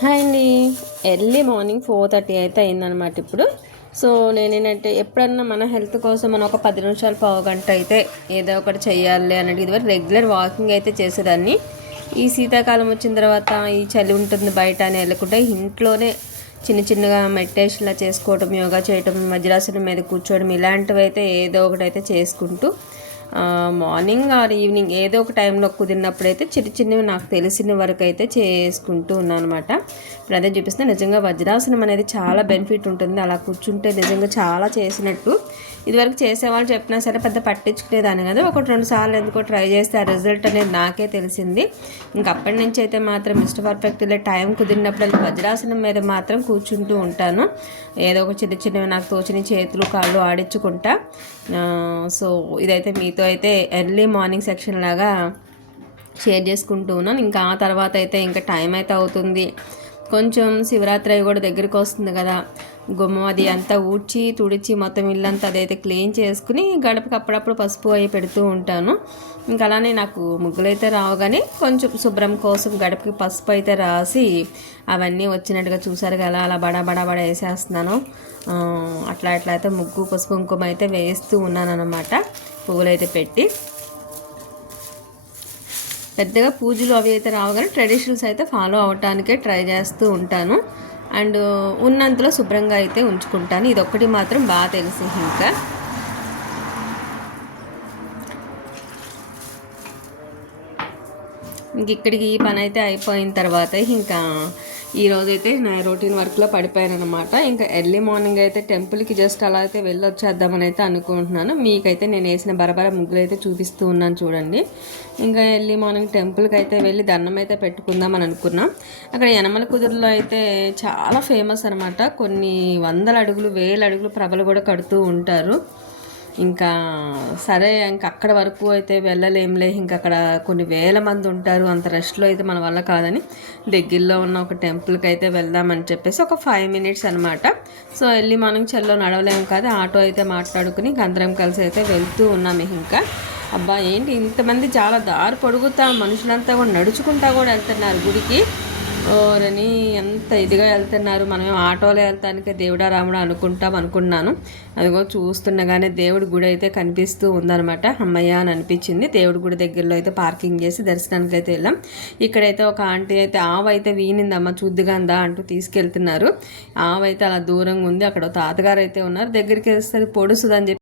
Hi అండి. Early morning four thirty అయితే అయిందనమాట ఇప్పుడు. సో నేనేంటంటే ఎప్పుడన్నా మన హెల్త్ కోసం మనం ఒక పది నిమిషాలు పావు గంట అయితే ఏదో ఒకటి చేయాలి అన్నట్టు ఇదివరకు రెగ్యులర్ వాకింగ్ అయితే చేసేదాన్ని. ఈ శీతాకాలం వచ్చిన తర్వాత ఈ చలి ఉంటుంది బయట అని వెళ్ళకుండా ఇంట్లోనే చిన్న చిన్నగా మెడిటేషన్లా చేసుకోవడం యోగా చేయటం వజ్రాసనం మీద కూర్చోవడం ఇలాంటివి అయితే ఏదో ఒకటి అయితే చేసుకుంటూ మార్నింగ్ ఆర్ ఈవినింగ్ ఏదో ఒక టైంలో కుదిరినప్పుడు అయితే చిన్న చిన్నవి నాకు తెలిసిన వరకు అయితే చేసుకుంటూ ఉన్నాను అనమాట ఇప్పుడు అదే చూపిస్తే నిజంగా వజ్రాసనం అనేది చాలా బెనిఫిట్ ఉంటుంది. అలా కూర్చుంటే నిజంగా చాలా చేసినట్టు. ఇదివరకు చేసేవాళ్ళు చెప్పినా సరే పెద్ద పట్టించుకునేదాన్ని కదా. ఒకటి రెండు సార్లు ఎందుకో ట్రై చేస్తే ఆ రిజల్ట్ అనేది నాకే తెలిసింది. ఇంకా అప్పటి నుంచి అయితే మాత్రం మిస్టర్ పర్ఫెక్ట్ ఇలా టైం కుదిరినప్పుడు వజ్రాసనం మీద మాత్రం కూర్చుంటూ ఉంటాను. ఏదో ఒక చిన్న చిన్నవి నాకు తోచిన చేతులు కాళ్ళు ఆడించుకుంటా. సో ఇదైతే మీతో అయితే ఎర్లీ మార్నింగ్ సెక్షన్ లాగా షేర్ చేసుకుంటూ ఉన్నాను. ఇంకా ఆ తర్వాత అయితే ఇంకా టైం అయితే అవుతుంది. కొంచెం శివరాత్రి కూడా దగ్గరికి వస్తుంది కదా. గుమ్మం అది అంతా ఊడ్చి తుడిచి మొత్తం ఇల్లంతా అదైతే క్లీన్ చేసుకుని గడపకి అప్పుడప్పుడు పసుపు అవి పెడుతూ ఉంటాను. ఇంకా అలానే నాకు ముగ్గులు అయితే రావు కానీ కొంచెం శుభ్రం కోసం గడపకి పసుపు అయితే రాసి అవన్నీ వచ్చినట్టుగా చూసారు కదా అలా బడా బడా బడా వేసేస్తున్నాను. అట్లా అట్లా అయితే ముగ్గు పసుపు కుంకుమ అయితే వేస్తూ ఉన్నాను అనమాట పువ్వులు అయితే పెట్టి. పెద్దగా పూజలు అవి అయితే రావు కానీ ట్రెడిషనల్స్ అయితే ఫాలో అవటానికే ట్రై చేస్తూ ఉంటాను. అండ్ ఉన్నంతలో శుభ్రంగా అయితే ఉంచుకుంటాను. ఇది ఒక్కటి మాత్రం బాగా తెలుసు ఇంకా. ఇంక ఇక్కడికి ఈ పని అయితే అయిపోయిన తర్వాత ఇంకా ఈరోజు అయితే నా రొటీన్ వర్క్లో పడిపోయాను అనమాట ఇంకా ఎర్లీ మార్నింగ్ అయితే టెంపుల్కి జస్ట్ అలా అయితే వెళ్ళొచ్చేద్దామని అయితే అనుకుంటున్నాను. మీకైతే నేను వేసిన బరబర ముగ్గులు అయితే చూపిస్తూ ఉన్నాను చూడండి. ఇంకా ఎర్లీ మార్నింగ్ టెంపుల్కి అయితే వెళ్ళి దండం అయితే పెట్టుకుందాం అని అనుకున్నాం. అక్కడ యనమల కుదురులో అయితే చాలా ఫేమస్ అనమాట కొన్ని వందల అడుగులు వేల అడుగులు ప్రభలు కూడా కడుతూ ఉంటారు. ఇంకా సరే ఇంక అక్కడ వరకు అయితే వెళ్ళలేంలే ఇంక అక్కడ కొన్ని వేల మంది ఉంటారు. అంత రష్లో అయితే మన వల్ల కాదని దగ్గరలో ఉన్న ఒక టెంపుల్కి అయితే వెళ్దామని చెప్పేసి ఒక ఫైవ్ మినిట్స్ అనమాట సో వెళ్ళి మనం చెల్లో నడవలేము కాదు ఆటో అయితే మాట్లాడుకుని అందరం కలిసి అయితే వెళ్తూ ఉన్నాము ఇంకా. అబ్బా ఏంటి ఇంతమంది చాలా దారి పొడుగుతా మనుషులంతా కూడా నడుచుకుంటా కూడా వెళ్తున్నారు గుడికి. ఓరని ఎంత ఇదిగా వెళ్తున్నారు. మనం ఆటోలో వెళ్తానికే దేవుడా రాముడు అనుకుంటాం అనుకున్నాను. అదిగో చూస్తుండగానే దేవుడి గుడి అయితే కనిపిస్తూ ఉందనమాట అమ్మయ్య అని అనిపించింది. దేవుడి గుడి దగ్గరలో అయితే పార్కింగ్ చేసి దర్శనానికి అయితే వెళ్ళాం. ఇక్కడైతే ఒక ఆంటీ అయితే ఆవు అయితే వీనిందమ్మ చూద్దుగాందా అంటూ తీసుకెళ్తున్నారు. ఆవు అయితే అలా దూరంగా ఉంది. అక్కడ తాతగారు అయితే ఉన్నారు. దగ్గరికి వెళ్తే పొడుసుదని చెప్పి